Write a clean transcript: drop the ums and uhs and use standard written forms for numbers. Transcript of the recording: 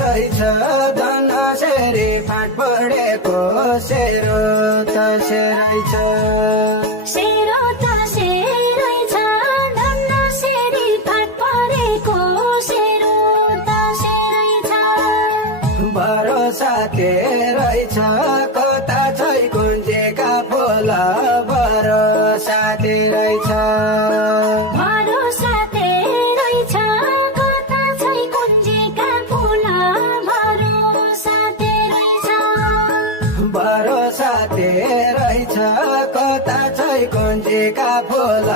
रहेछ धन सेरी फाट परेको सेरो त सेरै छ सेरो त सेरै छ धन्न सेरी फाट परेको सेरो त सेरै छ भरोसा तेरै छ कता छै गुन्जेका फुल भरोसा तेरै छ भरोसा तेरै छ कता छै कुञ्जेका फुल भरोसा तेरै छ भरोसा तेरै छ कता छै गुन्जेका फुल